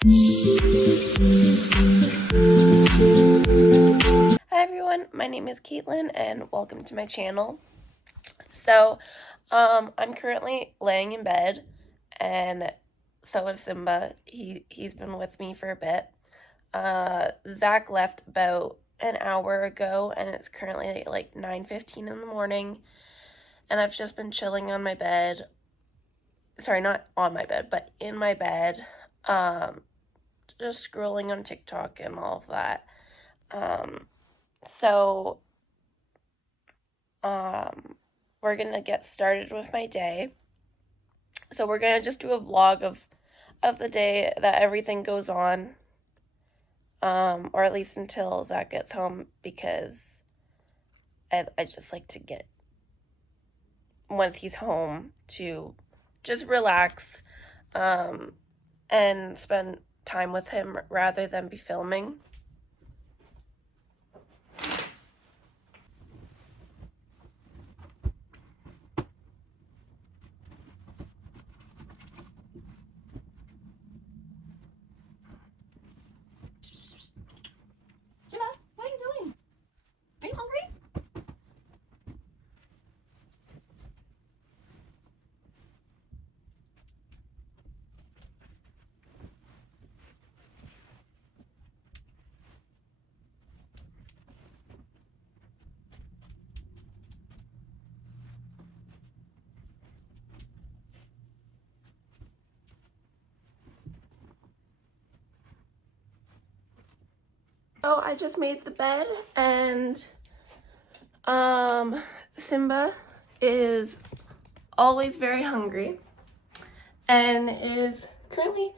Hi everyone, my name is Caitlin and welcome to my channel. So, I'm currently laying in bed and so is Simba. He's been with me for a bit. Zach left about an hour ago and it's currently like 9:15 in the morning and I've just been chilling on my bed. Sorry, not on my bed, but in my bed. Just scrolling on TikTok and all of that. So we're gonna get started with my day. So we're gonna just do a vlog of the day that everything goes on, or at least until Zach gets home, because I just like to get, once he's home, to just relax, and spend time with him rather than be filming. Jimba, what are you doing? Are you hungry? Oh, I just made the bed and Simba is always very hungry and is currently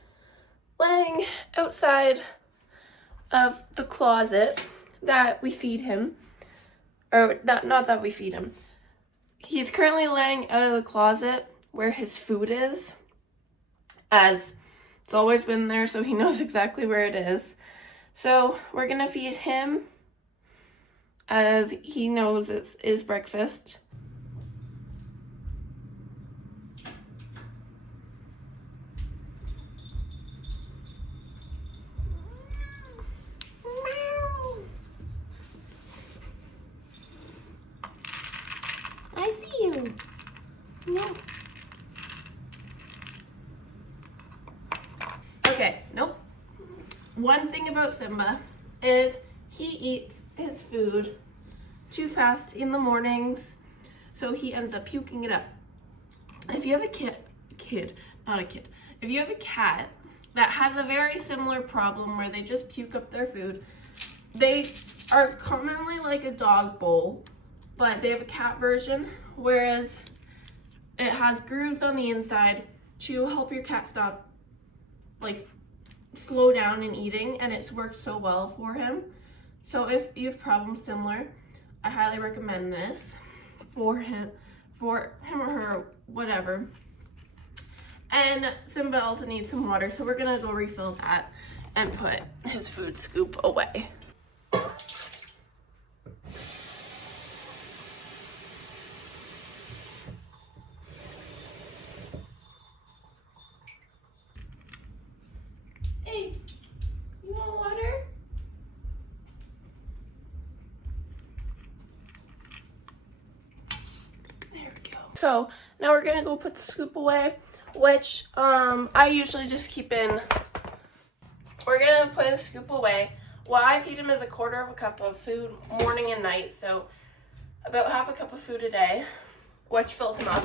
laying outside of the closet that we feed him. Or not that we feed him. He's currently laying out of the closet where his food is, as it's always been there, so he knows exactly where it is. So we're gonna feed him, as he knows it is breakfast. I see you. No. Okay, nope. One thing about Simba is he eats his food too fast in the mornings, so he ends up puking it up. If you have if you have a cat that has a very similar problem where they just puke up their food, they are commonly like a dog bowl, but they have a cat version, whereas it has grooves on the inside to help your cat stop, like, slow down in eating, and it's worked so well for him. So if you have problems similar, I highly recommend this for him or her, whatever. And Simba also needs some water, so we're gonna go refill that and put his food scoop away. Hey, you want water? There we go. So now we're gonna go put the scoop away, which I usually just keep in. We're gonna put the scoop away. What I feed him is 1/4 cup of food morning and night, so about 1/2 cup of food a day, which fills him up.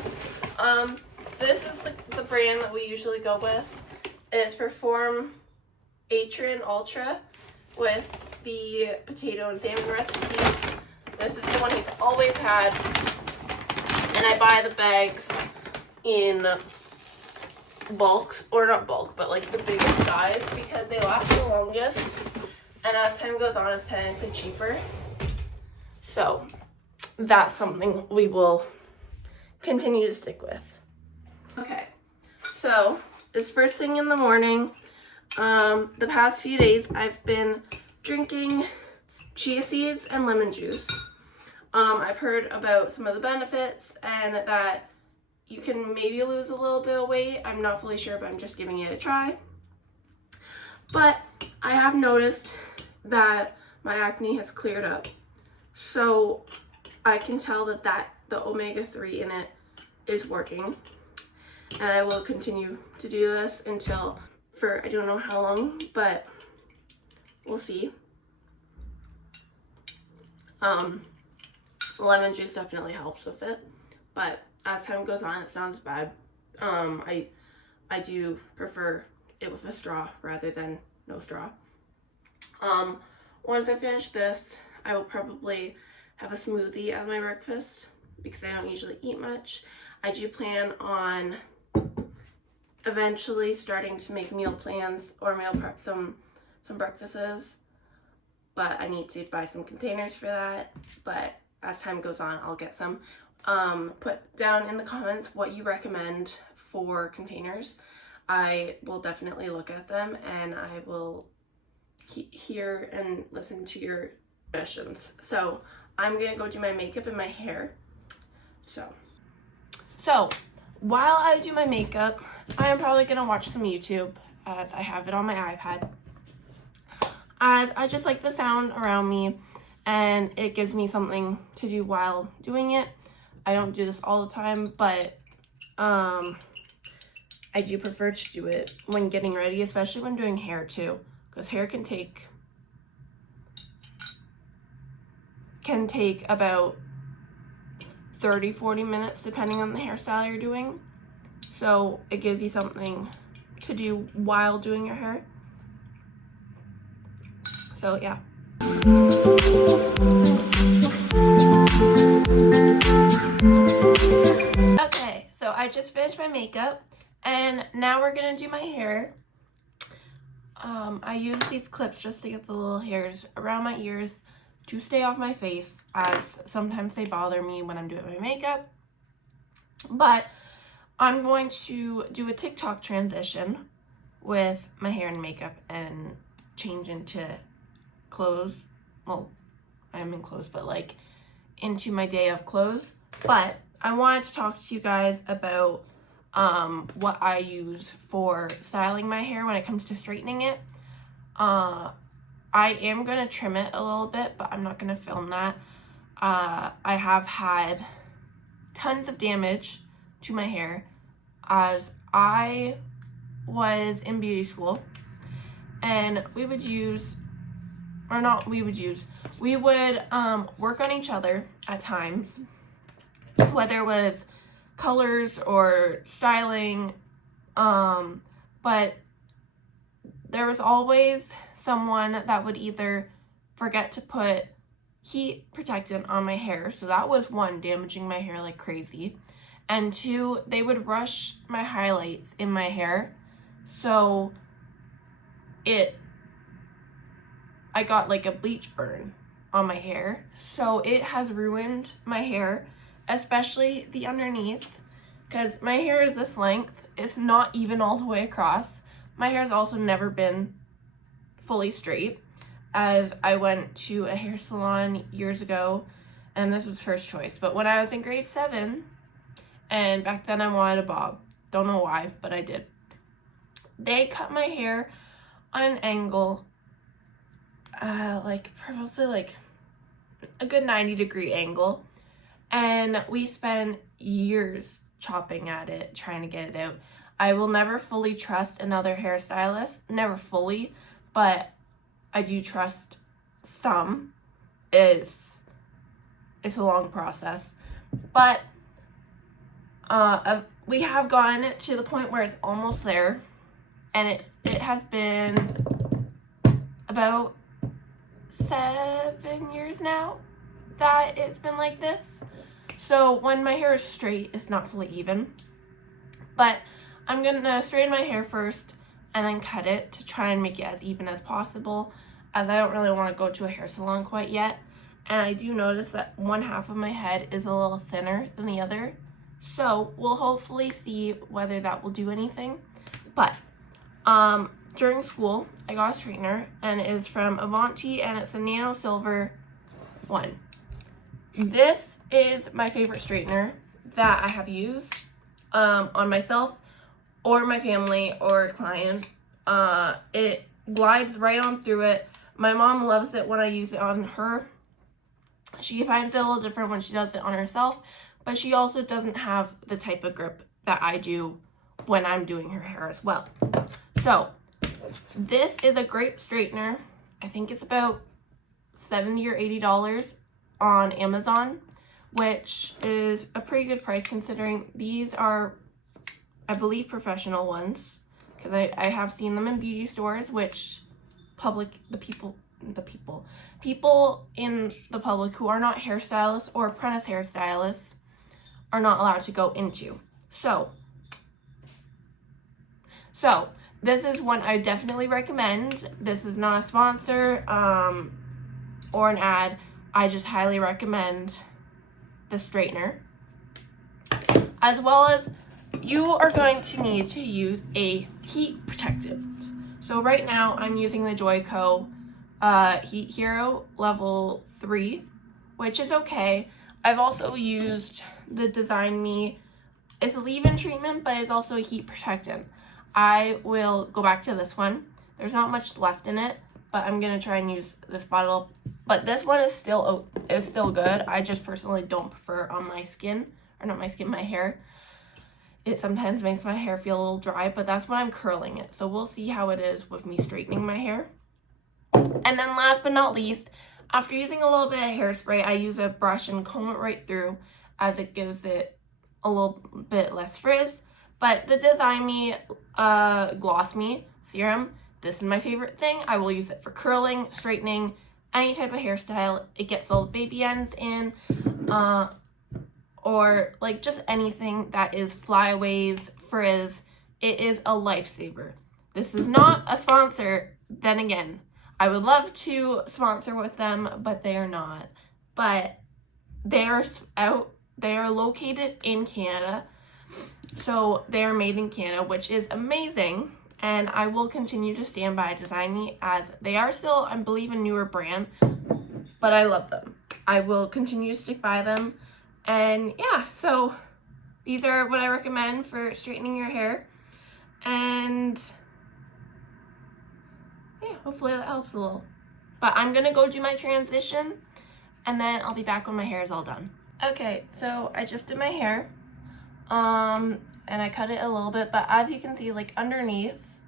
This is the brand that we usually go with. It's Perform Atrin Ultra with the potato and salmon recipe. This is the one he's always had, and I buy the bags in bulk, or not bulk, but like the biggest size, because they last the longest, and as time goes on, it's technically cheaper. So that's something we will continue to stick with. Okay, so this first thing in the morning, the past few days I've been drinking chia seeds and lemon juice. I've heard about some of the benefits and that you can maybe lose a little bit of weight. I'm not fully sure, but I'm just giving it a try. But I have noticed that my acne has cleared up. So I can tell that the omega-3 in it is working. And I will continue to do this until, for I don't know how long, but we'll see. Lemon juice definitely helps with it, but as time goes on, it sounds bad. I do prefer it with a straw rather than no straw. Once I finish this, I will probably have a smoothie as my breakfast because I don't usually eat much. I do plan on eventually starting to make meal plans or meal prep some breakfasts, but I need to buy some containers for that. But as time goes on, I'll get some. Put down in the comments what you recommend for containers. I will definitely look at them and I will hear and listen to your suggestions. So I'm gonna go do my makeup and my hair. So while I do my makeup, I am probably gonna watch some YouTube as I have it on my iPad, as I just like the sound around me and it gives me something to do while doing it. I don't do this all the time, but I do prefer to do it when getting ready, especially when doing hair too, because hair can take about 30-40 minutes depending on the hairstyle you're doing. So it gives you something to do while doing your hair. So yeah. Okay, so I just finished my makeup and now we're gonna do my hair. I use these clips just to get the little hairs around my ears to stay off my face, as sometimes they bother me when I'm doing my makeup. But I'm going to do a TikTok transition with my hair and makeup and change into clothes. Well, I'm in clothes, but like into my day of clothes. But I wanted to talk to you guys about what I use for styling my hair when it comes to straightening it. I am going to trim it a little bit, but I'm not going to film that. I have had tons of damage to my hair as I was in beauty school and we would work on each other at times, whether it was colors or styling, but there was always someone that would either forget to put heat protectant on my hair, so that was one, damaging my hair like crazy, and two, they would rush my highlights in my hair, so I got like a bleach burn on my hair, so it has ruined my hair, especially the underneath, because my hair is this length. It's not even all the way across. My hair has also never been fully straight, as I went to a hair salon years ago and this was first choice. But when I was in grade 7, and back then I wanted a bob, don't know why, but I did, they cut my hair on an angle, like probably like a good 90-degree angle, and we spent years chopping at it, trying to get it out. I will never fully trust another hairstylist, never fully, but I do trust some. It's a long process, but we have gotten it to the point where it's almost there, and it has been about 7 years now that it's been like this. So when my hair is straight, it's not fully even, but I'm gonna straighten my hair first and then cut it to try and make it as even as possible, as I don't really want to go to a hair salon quite yet. And I do notice that one half of my head is a little thinner than the other, so we'll hopefully see whether that will do anything. But during school I got a straightener, and it is from Avanti, and it's a nano silver one. This is my favorite straightener that I have used on myself or my family or client. It glides right on through it. My mom loves it when I use it on her. She finds it a little different when she does it on herself, but she also doesn't have the type of grip that I do when I'm doing her hair as well. So this is a great straightener. I think it's about $70 or $80 on Amazon, which is a pretty good price considering these are, I believe, professional ones, because I have seen them in beauty stores, which people in the public who are not hairstylists or apprentice hairstylists are not allowed to go into. So this is one I definitely recommend. This is not a sponsor or an ad. I just highly recommend the straightener. As well as you are going to need to use a heat protectant. So right now I'm using the Joico Heat Hero level 3, which is okay. I've also used the Design Me. It's a leave-in treatment, but it's also a heat protectant. I will go back to this one. There's not much left in it, but I'm gonna try and use this bottle. But this one is still good. I just personally don't prefer on my skin, or not my skin, my hair. It sometimes makes my hair feel a little dry, but that's when I'm curling it. So we'll see how it is with me straightening my hair. And then last but not least, after using a little bit of hairspray, I use a brush and comb it right through, as it gives it a little bit less frizz. But the Design Me Gloss Me Serum, this is my favorite thing. I will use it for curling, straightening, any type of hairstyle. It gets all the baby ends in, or like just anything that is flyaways, frizz. It is a lifesaver. This is not a sponsor. Then again, I would love to sponsor with them, but they are not. But they are located in Canada. So they are made in Canada, which is amazing. And I will continue to stand by Design Me, as they are still, I believe, a newer brand, but I love them. I will continue to stick by them. And yeah, so these are what I recommend for straightening your hair. And yeah, hopefully that helps a little. But I'm gonna go do my transition, and then I'll be back when my hair is all done. Okay, so I just did my hair. And I cut it a little bit, but as you can see, like underneath,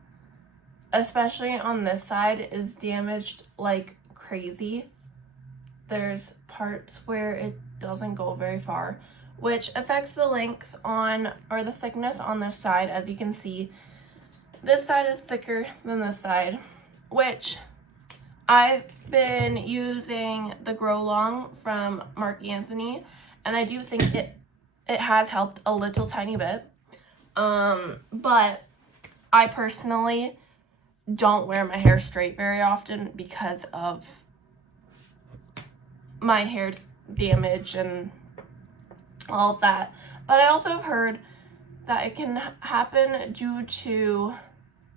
especially on this side, is damaged like crazy. There's parts where it doesn't go very far, which affects the length on, or the thickness on this side. As you can see, this side is thicker than this side, which I've been using the Grow Long from Marc Anthony, and I do think it has helped a little tiny bit. But I personally don't wear my hair straight very often because of my hair's damage and all of that. But I also have heard that it can happen due to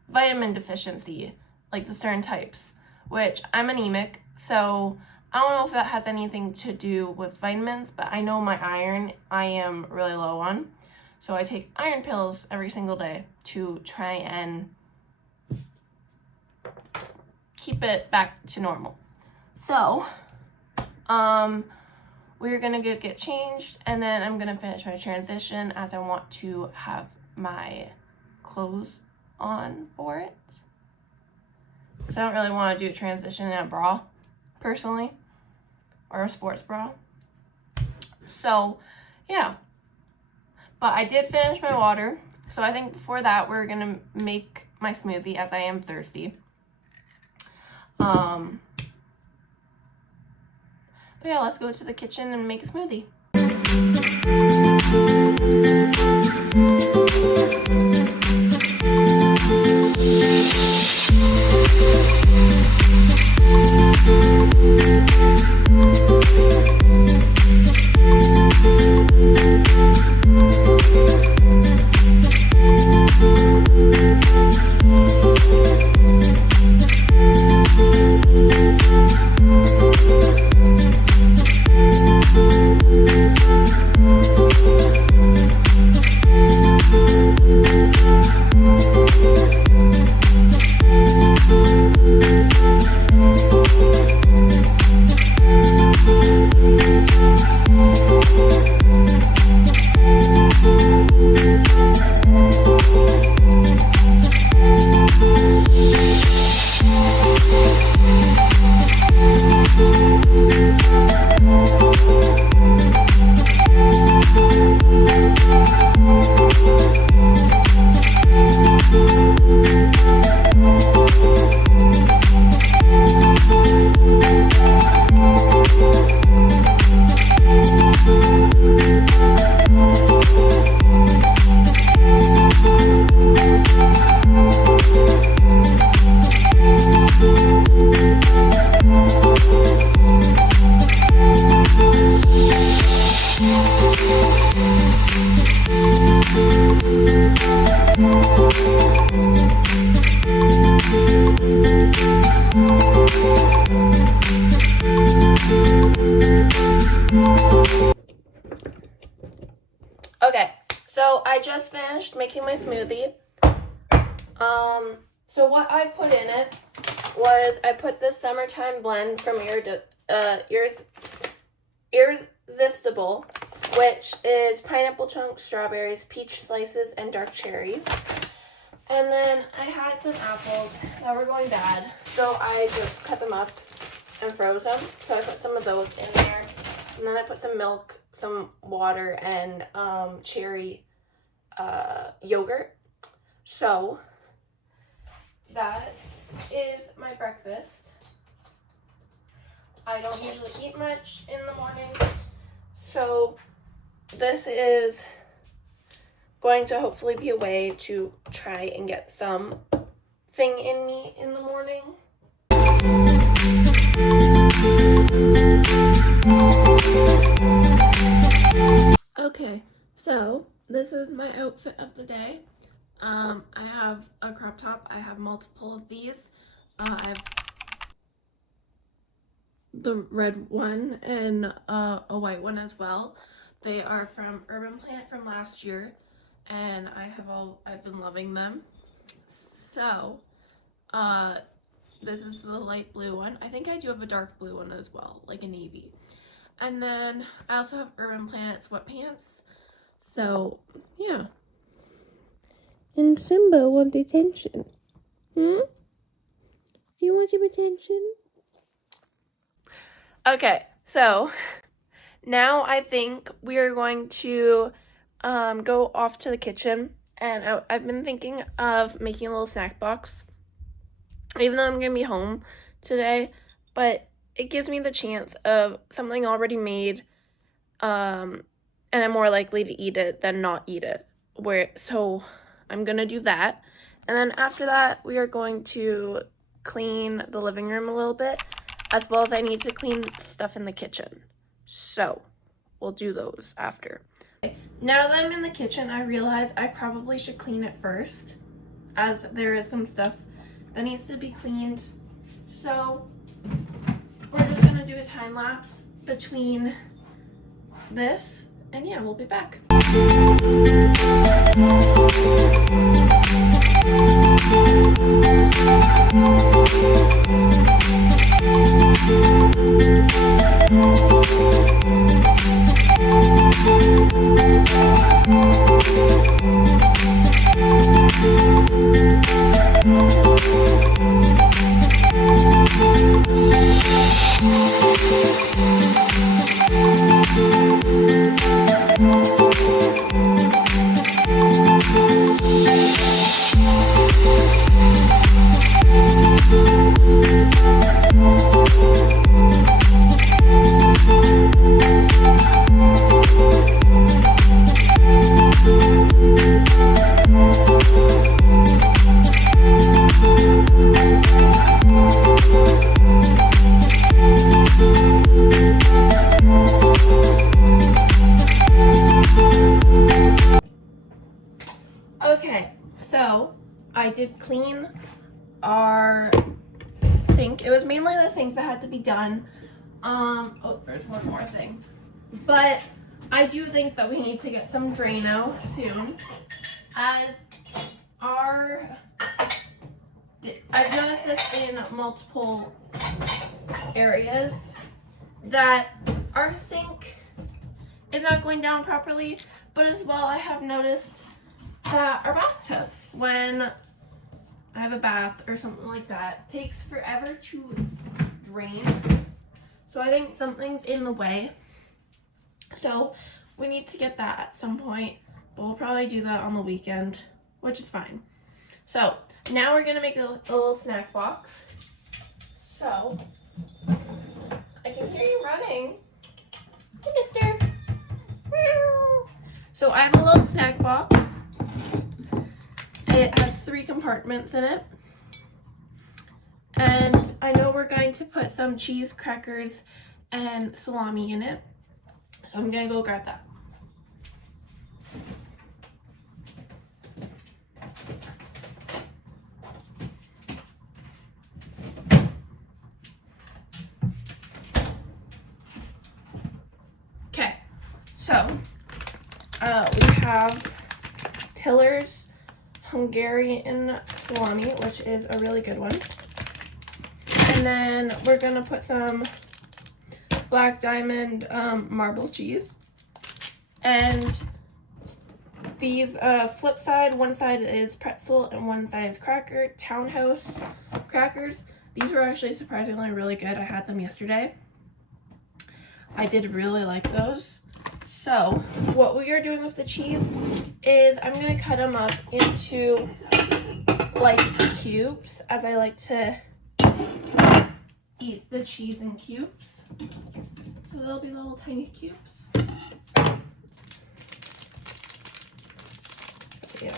vitamin deficiency, like the certain types, which I'm anemic, so I don't know if that has anything to do with vitamins, but I know my iron I am really low on. So I take iron pills every single day to try and keep it back to normal. So, we're gonna get changed, and then I'm gonna finish my transition, as I want to have my clothes on for it. Because I don't really want to do a transition in a bra, personally, or a sports bra. So, yeah. But I did finish my water, so I think before that we're gonna make my smoothie, as I am thirsty. But yeah, let's go to the kitchen and make a smoothie. I just finished making my smoothie. So what I put in it was I put this summertime blend from Irresistible, which is pineapple chunks, strawberries, peach slices, and dark cherries. And then I had some apples that were going bad, so I just cut them up and froze them. So I put some of those in there. And then I put some milk, some water, and cherry yogurt. So that is my breakfast. I don't usually eat much in the morning, so this is going to hopefully be a way to try and get some thing in me in the morning. Okay, so this is my outfit of the day. I have a crop top. I have multiple of these. I have the red one and a white one as well. They are from Urban Planet from last year, and I've been loving them. So, this is the light blue one. I think I do have a dark blue one as well, like a navy. And then I also have Urban Planet sweatpants. So, yeah. And Simba wants attention. Do you want your attention? Okay, so now I think we are going to go off to the kitchen, and I've been thinking of making a little snack box, even though I'm going to be home today, but it gives me the chance of something already made, and I'm more likely to eat it than not eat it. So I'm going to do that, and then after that, we are going to clean the living room a little bit, as well as I need to clean stuff in the kitchen. So we'll do those after. Now that I'm in the kitchen, I realize I probably should clean it first, as there is some stuff that needs to be cleaned. So we're just gonna do a time lapse between this, and yeah, we'll be back. Okay, so I did clean our sink. It was mainly the sink that had to be done. Oh, there's one more thing. But I do think that we need to get some Drano soon, as I've noticed this in multiple areas, that our sink is not going down properly, but as well I have noticed that our bathtub, when I have a bath or something like that, takes forever to drain. So I think something's in the way. So we need to get that at some point, but we'll probably do that on the weekend, which is fine. So now we're gonna make a little snack box. So I can hear you running. Hey, mister. So I have a little snack box. It has 3 compartments in it. And I know we're going to put some cheese, crackers, and salami in it. So I'm gonna go grab that. Okay, so we have Hiller's Hungarian salami, which is a really good one. And then we're gonna put some Black Diamond marble cheese. And these flip side, one side is pretzel and one side is cracker, Townhouse crackers. These were actually surprisingly really good. I had them yesterday. I did really like those. So what we are doing with the cheese is I'm going to cut them up into like cubes, as I like to eat the cheese in cubes. So they'll be little tiny cubes. Yeah.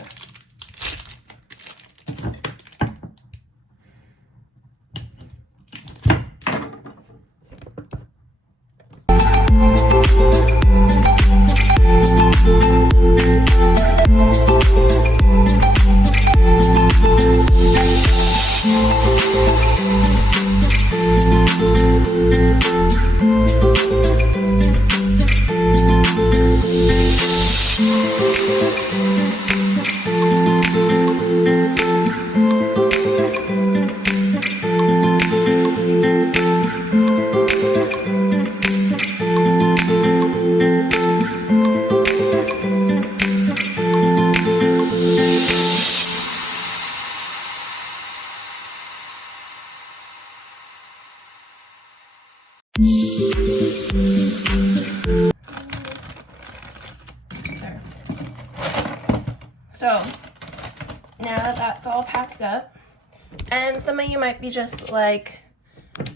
So now that that's all packed up, and some of you might be just like,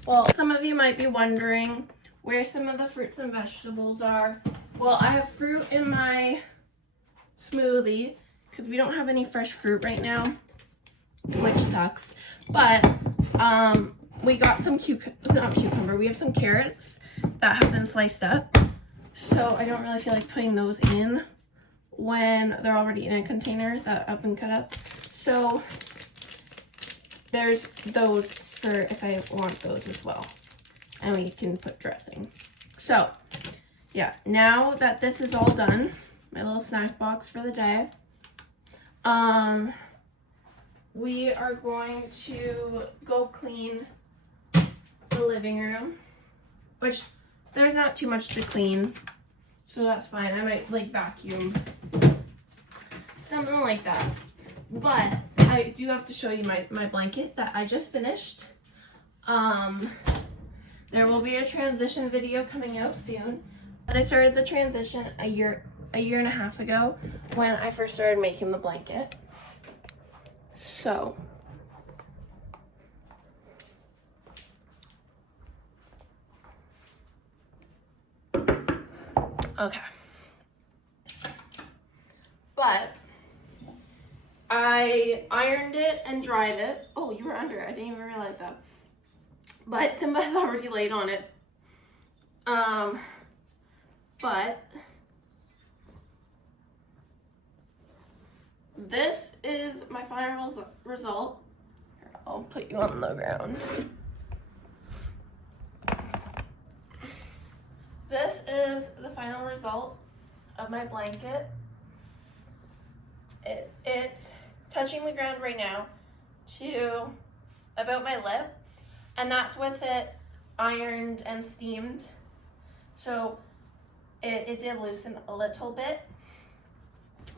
well, some of you might be wondering where some of the fruits and vegetables are. Well, I have fruit in my smoothie because we don't have any fresh fruit right now, which sucks. But we got some we have some carrots that have been sliced up. So I don't really feel like putting those in when they're already in a container that I've been cut up. So there's those for if I want those as well. And we can put dressing. So yeah, now that this is all done, my little snack box for the day, we are going to go clean the living room, which there's not too much to clean, so that's fine. I might like vacuum, something like that. But I do have to show you my blanket that I just finished. There will be a transition video coming out soon. But I started the transition a year and a half ago when I first started making the blanket. So okay. But I ironed it and dried it. Oh, you were under it. I didn't even realize that. But Simba's already laid on it. But this is my final result. Here, I'll put you on the ground. This is the final result of my blanket. It's touching the ground right now to about my lip, and that's with it ironed and steamed. So it did loosen a little bit,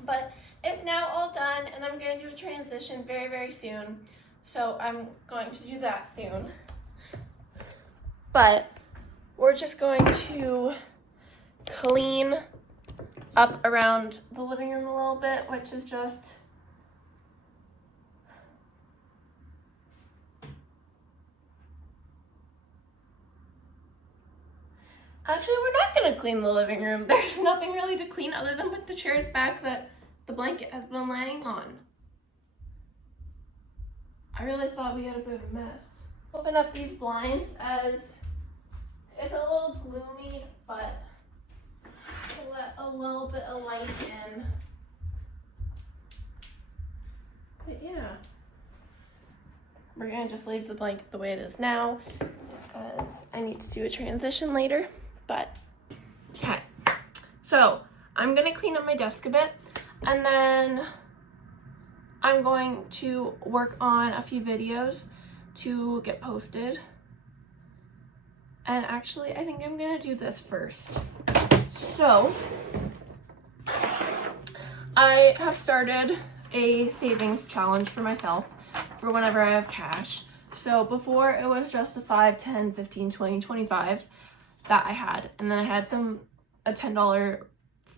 but it's now all done, and I'm going to do a transition very, very soon. So I'm going to do that soon. But we're just going to clean up around the living room a little bit, which is just actually, we're not going to clean the living room. There's nothing really to clean other than put the chairs back that the blanket has been laying on. I really thought we had a bit of a mess. Open up these blinds as it's a little gloomy, but to let a little bit of light in. But yeah, we're gonna just leave the blanket the way it is now because I need to do a transition later. But okay, so I'm gonna clean up my desk a bit. And then I'm going to work on a few videos to get posted. And actually, I think I'm gonna do this first. So, I have started a savings challenge for myself for whenever I have cash. So before it was just the 5, 10, 15, 20, 25 that I had. And then I had a $10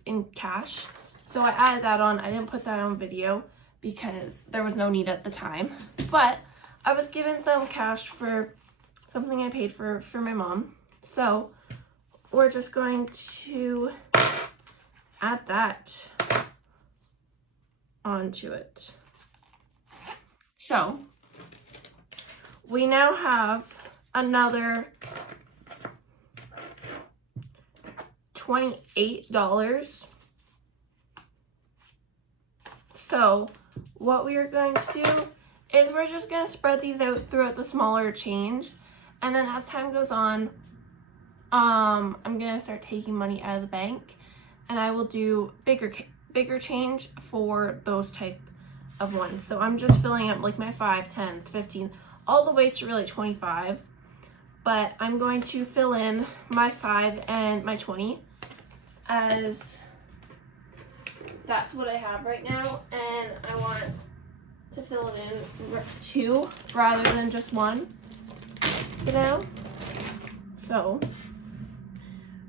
in cash. So I added that on. I didn't put that on video because there was no need at the time. But I was given some cash for something I paid for my mom. So we're just going to add that onto it. So we now have another $28. So what we are going to do is we're just going to spread these out throughout the smaller change, and then as time goes on, I'm going to start taking money out of the bank, and I will do bigger change for those type of ones. So I'm just filling up like my 5, 10s, 15, all the way to really 25. But I'm going to fill in my 5 and my 20 as that's what I have right now. And I want to fill it in 2 rather than just 1, you know? So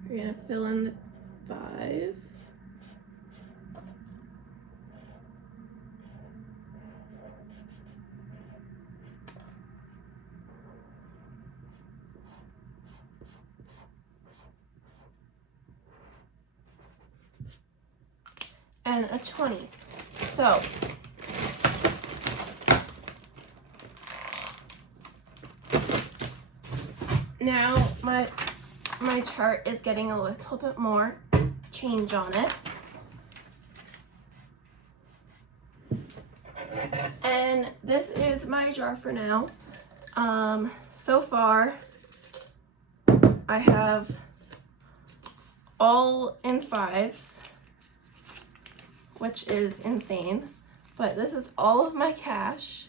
we're gonna fill in the 5. And a 20. So now my chart is getting a little bit more change on it. And this is my jar for now. So far I have all in 5s, which is insane, but this is all of my cash,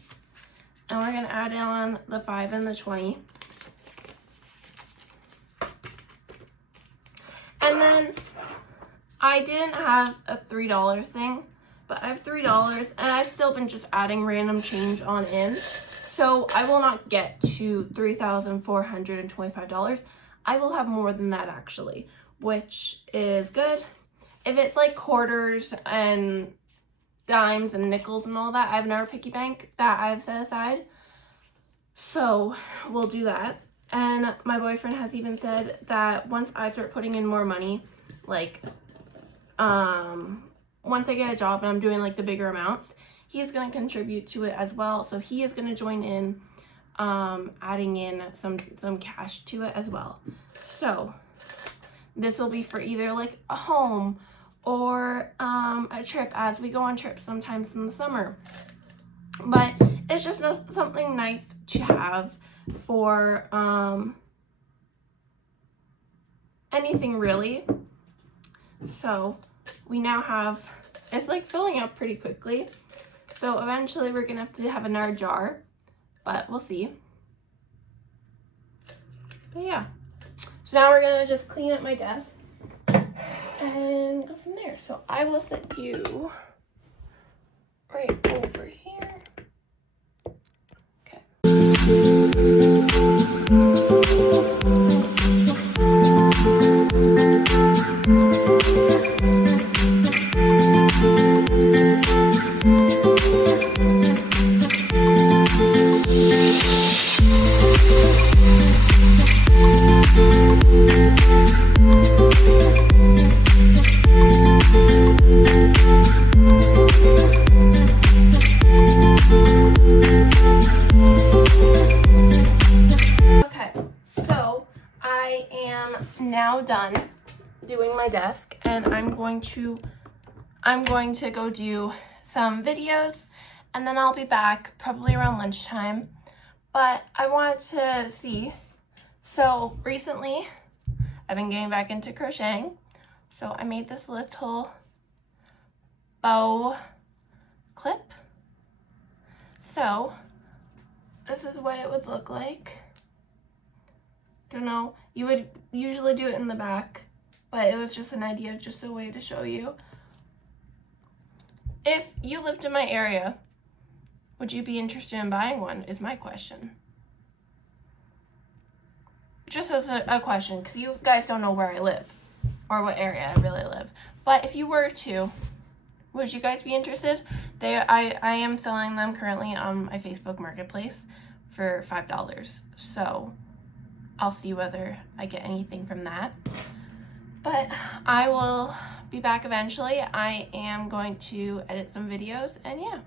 and we're gonna add on the 5 and the 20. And then I didn't have a $3 thing, but I have $3, and I've still been just adding random change on in, so I will not get to $3,425. I will have more than that actually, which is good. If it's like quarters and dimes and nickels and all that, I have another piggy bank that I've set aside. So we'll do that. And my boyfriend has even said that once I start putting in more money, like once I get a job and I'm doing like the bigger amounts, he's going to contribute to it as well. So he is going to join in adding in some cash to it as well. So this will be for either like a home or a trip, as we go on trips sometimes in the summer. But it's just something nice to have for anything really. So we now have, it's like filling up pretty quickly. So eventually we're gonna have to have another jar, but we'll see. But yeah, so now we're gonna just clean up my desk and go from there. So I will set you right over here. Okay. Now done doing my desk, and I'm going to go do some videos, and then I'll be back probably around lunchtime. But I wanted to see, so recently I've been getting back into crocheting, so I made this little bow clip. So this is what it would look like. Don't know, you would usually do it in the back, but it was just an idea, just a way to show you. If you lived in my area, would you be interested in buying one, is my question. Just as a question, because you guys don't know where I live or what area I really live. But if you were to, would you guys be interested? I am selling them currently on my Facebook Marketplace for $5. So I'll see whether I get anything from that. But I will be back eventually. I am going to edit some videos, and yeah.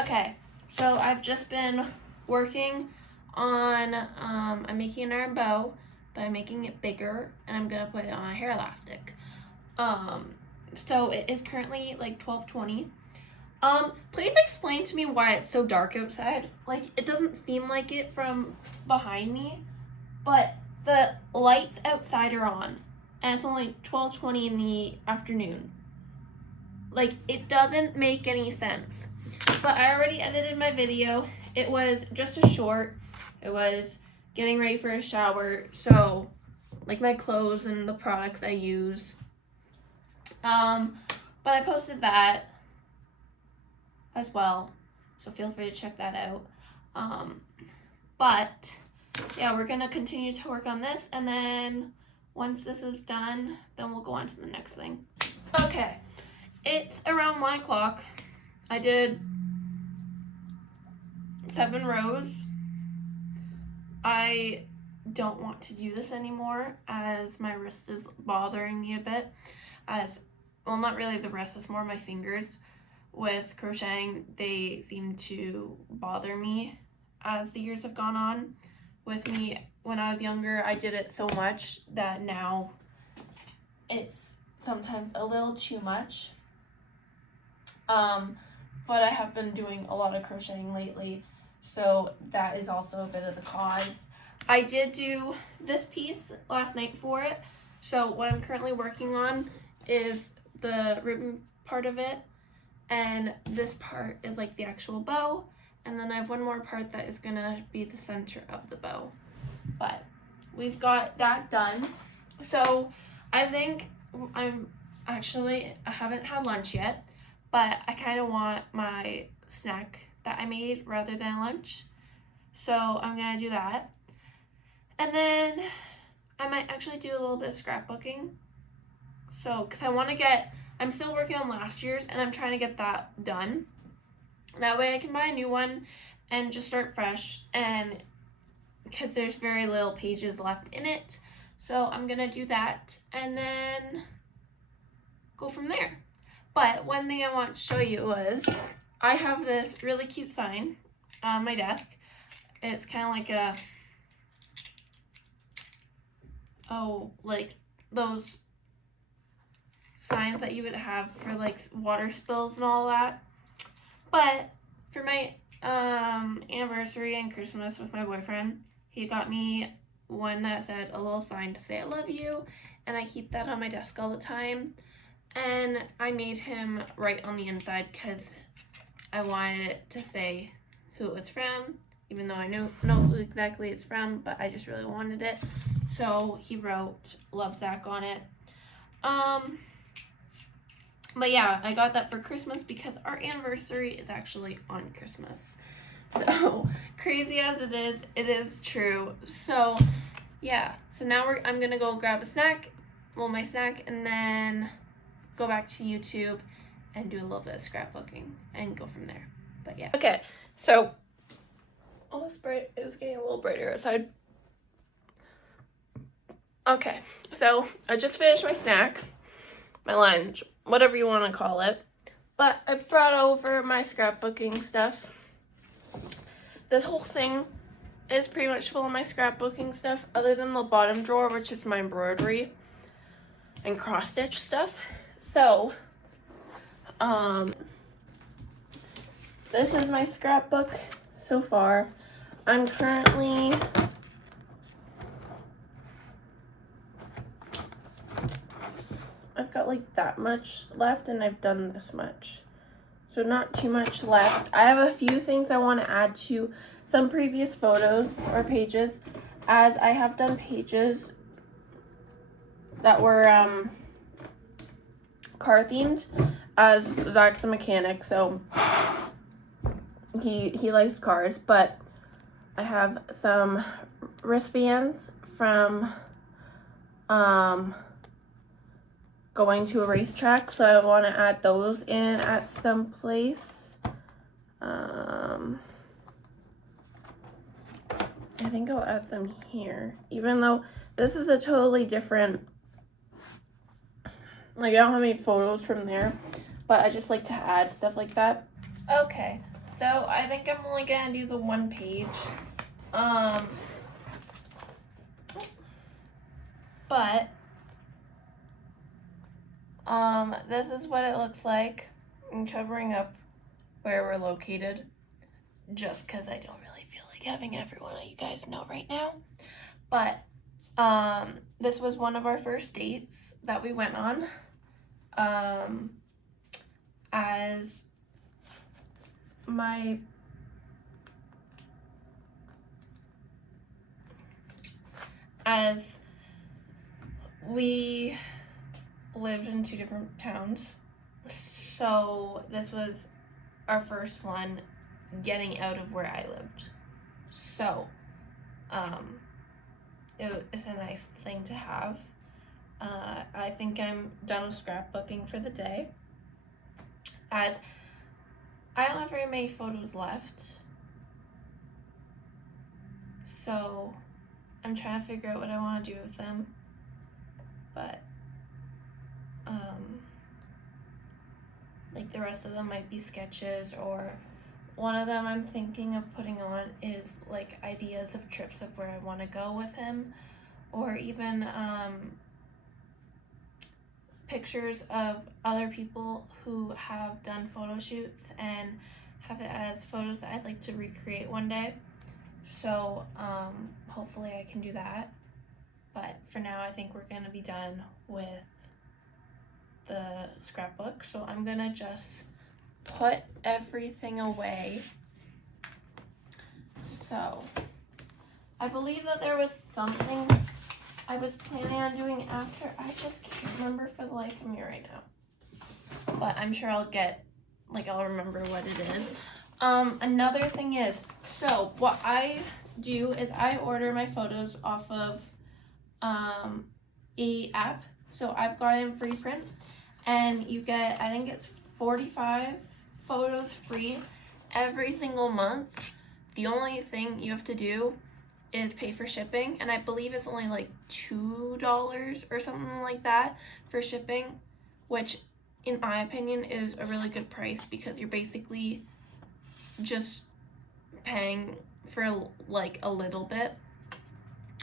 Okay, so I've just been working on, I'm making an arm bow, but I'm making it bigger, and I'm gonna put it on a hair elastic. So it is currently like 12:20. Please explain to me why it's so dark outside. Like, it doesn't seem like it from behind me, but the lights outside are on, and it's only 12:20 in the afternoon. Like, it doesn't make any sense. But I already edited my video. It was just a short. It was getting ready for a shower. So, like, my clothes and the products I use. But I posted that as well. So feel free to check that out. But, yeah, we're going to continue to work on this. And then once this is done, then we'll go on to the next thing. Okay. It's around 1 o'clock. I did 7 rows. I don't want to do this anymore as my wrist is bothering me a bit. Well, not really the wrist, it's more my fingers. With crocheting, they seem to bother me as the years have gone on. With me, when I was younger, I did it so much that now it's sometimes a little too much. But I have been doing a lot of crocheting lately, so that is also a bit of the cause. I did do this piece last night for it, so what I'm currently working on is the ribbon part of it, and this part is like the actual bow, and then I have one more part that is gonna be the center of the bow. But we've got that done. So I think I haven't had lunch yet, but I kind of want my snack that I made rather than lunch. So I'm going to do that. And then I might actually do a little bit of scrapbooking. So, because I'm still working on last year's, and I'm trying to get that done. That way I can buy a new one and just start fresh, and because there's very little pages left in it. So I'm going to do that and then go from there. But one thing I want to show you was I have this really cute sign on my desk. It's kind of like like those signs that you would have for like water spills and all that. But for my anniversary and Christmas with my boyfriend, he got me one that said a little sign to say I love you, and I keep that on my desk all the time. And I made him write on the inside because I wanted it to say who it was from, even though I know who exactly it's from, but I just really wanted it. So he wrote Love Zach on it. But yeah, I got that for Christmas because our anniversary is actually on Christmas. So crazy as it is true. So yeah, so now I'm gonna go grab a snack, my snack, and then go back to YouTube and do a little bit of scrapbooking and go from there. But yeah. Okay, so it was getting a little brighter outside. Okay, so I just finished my snack, my lunch, whatever you want to call it. But I brought over my scrapbooking stuff. This whole thing is pretty much full of my scrapbooking stuff, other than the bottom drawer, which is my embroidery and cross-stitch stuff. So, this is my scrapbook so far. I'm currently I've got like that much left, and I've done this much. So not too much left. I have a few things I want to add to some previous photos or pages, as I have done pages that were car themed, as Zach's a mechanic, so he likes cars. But I have some wristbands from going to a racetrack, so I want to add those in at some place. I think I'll add them here, even though this is a totally different, like, I don't have any photos from there, but I just like to add stuff like that. Okay, so I think I'm only gonna do the one page. But this is what it looks like. I'm covering up where we're located, just because I don't really feel like having every one of you guys know right now. But this was one of our first dates that we went on. As we lived in two different towns, so this was our first one getting out of where I lived. So it's a nice thing to have. I think I'm done with scrapbooking for the day, as I don't have very many photos left. So I'm trying to figure out what I want to do with them. But like the rest of them might be sketches, or one of them I'm thinking of putting on is like ideas of trips of where I want to go with him, or even pictures of other people who have done photo shoots and have it as photos that I'd like to recreate one day. So hopefully I can do that. But for now, I think we're gonna be done with the scrapbook. So I'm gonna just put everything away. So I believe that there was something I was planning on doing after. I just can't remember for the life of me right now. But I'm sure I'll remember what it is. Another thing is, so what I do is I order my photos off of a app. So I've got it in free print, and you get, I think it's 45 photos free every single month. The only thing you have to do is pay for shipping, and I believe it's only like $2 or something like that for shipping, which in my opinion is a really good price, because you're basically just paying for like a little bit,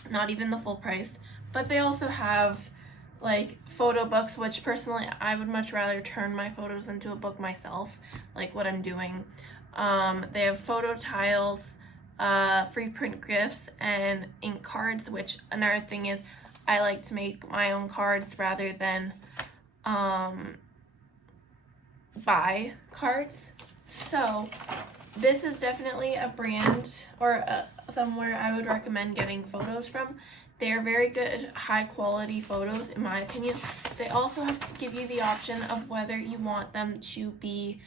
not even the full price. But they also have like photo books, which personally I would much rather turn my photos into a book myself, like what I'm doing. They have photo tiles, free print gifts, and ink cards, which another thing is I like to make my own cards rather than buy cards. So this is definitely a brand or somewhere I would recommend getting photos from. They are very good, high quality photos in my opinion. They also have to give you the option of whether you want them to be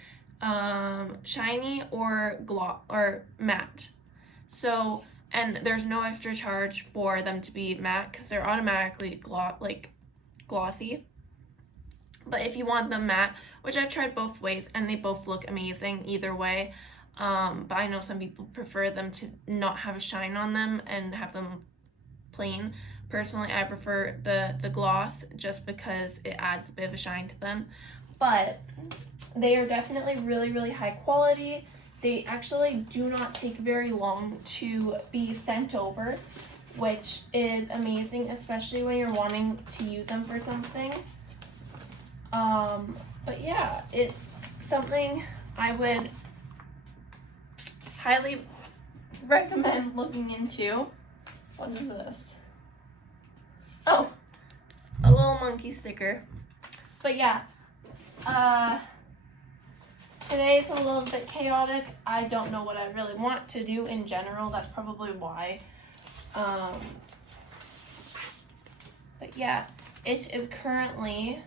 shiny or gloss or matte. So, and there's no extra charge for them to be matte, because they're automatically glossy. But if you want them matte, which I've tried both ways and they both look amazing either way, but I know some people prefer them to not have a shine on them and have them plain. Personally, I prefer the gloss just because it adds a bit of a shine to them. But they are definitely really, really high quality. They actually do not take very long to be sent over, which is amazing, especially when you're wanting to use them for something. But yeah, it's something I would highly recommend looking into. What is this? Oh, a little monkey sticker. But yeah, today's a little bit chaotic. I don't know what I really want to do in general. That's probably why. But yeah, it is currently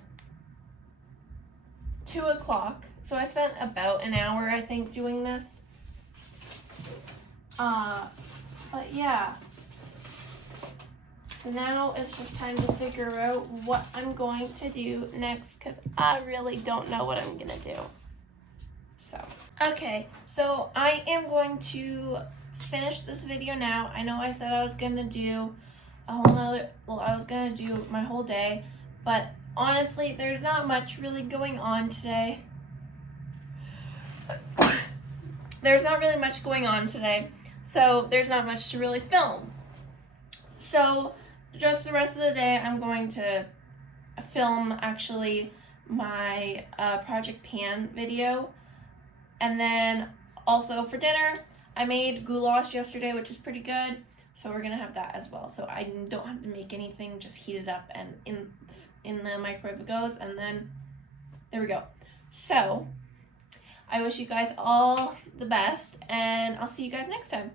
2 o'clock. So I spent about an hour, I think, doing this. But yeah. So now it's just time to figure out what I'm going to do next because I really don't know what I'm gonna do. So, okay, so I am going to finish this video now. I know I said I was gonna do a whole nother, well, I was gonna do my whole day, but honestly, there's not much really going on today. There's not really much going on today, so there's not much to really film. So, just the rest of the day, I'm going to film, actually, my Project Pan video. And then, also for dinner, I made goulash yesterday, which is pretty good. So we're gonna have that as well. So I don't have to make anything, just heat it up and in the microwave it goes, and then there we go. So I wish you guys all the best, and I'll see you guys next time.